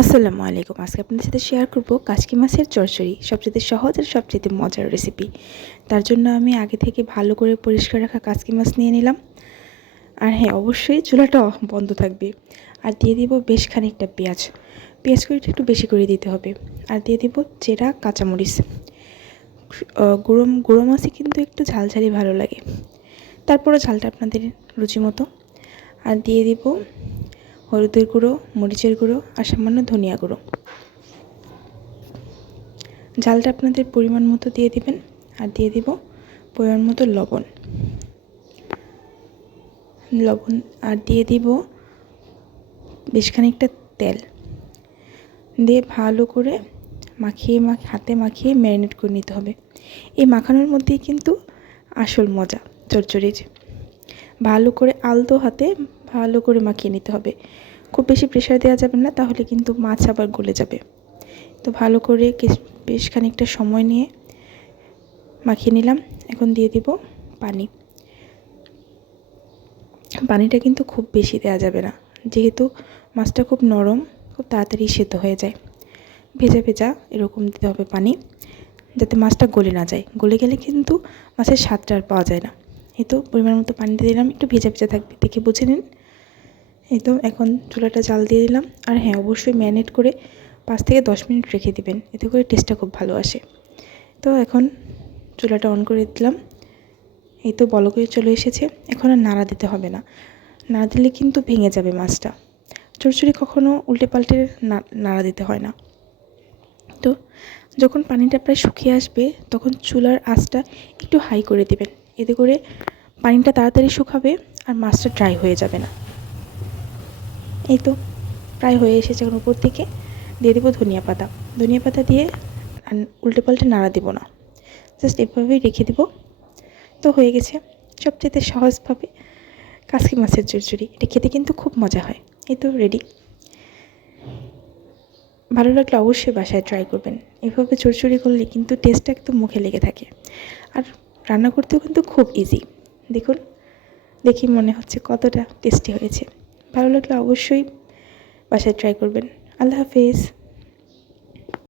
আসসালামু আলাইকুম। আজকে আপনাদের সাথে শেয়ার করব কাচকি মাছের চচ্চড়ি, সবচেয়ে সহজ আর সবচেয়ে মজার রেসিপি তার জন্য আমি আগে থেকে ভালো করে পরিষ্কার রাখা কাচকি মাছ নিয়ে নিলাম। আর হ্যাঁ অবশ্যই চুলাটা বন্ধ থাকবে। আর দিয়ে দিব বেশ খানিকটা পেঁয়াজ। পেঁয়াজ কুড়িটা একটু বেশি করে দিতে হবে। আর দিয়ে দিব চেরা কাঁচামরিচ। গুঁড়ো গুঁড়ো মাছই কিন্তু একটু ঝালঝালি ভালো লাগে। তারপরে ঝালটা আপনাদের রুচি মতো আর দিয়ে দিব হলুদের গুঁড়ো, মরিচের গুঁড়ো আর সামান্য ধনিয়া গুঁড়ো। ঝালটা আপনাদের পরিমাণ মতো দিয়ে দিবেন আর দিয়ে দিব পরিমাণ মতো লবণ। লবণ আর দিয়ে দিব বেশ খানিকটা তেল। দিয়ে ভালো করে মাখিয়ে মাখিয়ে হাতে মাখিয়ে ম্যারিনেট করে নিতে হবে। এই মাখানোর মধ্যেই কিন্তু আসল মজা, চচ্চড়ির। ভালো করে আলতো হাতে ভালো করে মাখিয়ে নিতে হবে। খুব বেশি প্রেশার দেওয়া যাবে না, তাহলে কিন্তু মাছ আবার গলে যাবে। তো ভালো করে বেশ খানিকটা সময় নিয়ে মাখিয়ে নিলাম। এখন দিয়ে দিব পানি। পানিটা কিন্তু খুব বেশি দেওয়া যাবে না। যেহেতু মাছটা খুব নরম, খুব তাড়াতাড়ি সেদ্ধ হয়ে যায়। ভেজা ভেজা এরকম দিতে হবে পানি, যাতে মাছটা গলে না যায়। গলে গেলে কিন্তু মাছের স্বাদটা আর পাওয়া যায় না। এই তো পরিমাণ মতো পানি দিয়ে দিলাম। একটু ভেজা ভেজা থাকবে দেখে বুঝে নিন। এই তো এখন চুলাটা জাল দিয়ে দিলাম। আর হ্যাঁ অবশ্যই ম্যারিনেট করে পাঁচ থেকে দশ মিনিট রেখে দিবেন। এতে করে টেস্টটা খুব ভালো আসে। তো এখন চুলাটা অন করে দিলাম। এই তো বলক চলে এসেছে। এখন আর নাড়া দিতে হবে না। নাড়া দিলে কিন্তু ভেঙে যাবে মাছটা। চড়চড়ি কখনও উল্টে পাল্টে নাড়া দিতে হয় না। তো যখন পানিটা প্রায় শুকিয়ে আসবে, তখন চুলার আঁচটা একটু হাই করে দেবেন। এতে করে পানিটা তাড়াতাড়ি শুকাবে আর মাছটা ড্রাই হয়ে যাবে না। এই তো প্রায় হয়ে এসেছে এখন উপর থেকে দিয়ে দেবো ধনিয়া পাতা। ধনিয়া পাতা দিয়ে উল্টে পাল্টে নাড়া দেবো না। জাস্ট এভাবেই রেখে দেবো। তো হয়ে গেছে সবচেয়ে সহজভাবে কাসকি মাছের চচ্চড়ি এটা খেতে কিন্তু খুব মজা হয়। এই তো রেডি ভালো লাগলে অবশ্যই বাসায় ট্রাই করবেন। এভাবে চড়চড়ি করলে কিন্তু টেস্টটা একদম মুখে লেগে থাকে। আর রান্না করতেও কিন্তু খুব ইজি দেখুন, দেখি মনে হচ্ছে কতটা টেস্টি হয়েছে। ভালো লাগলে অবশ্যই বাসায় ট্রাই করবেন। আল্লাহ হাফেজ।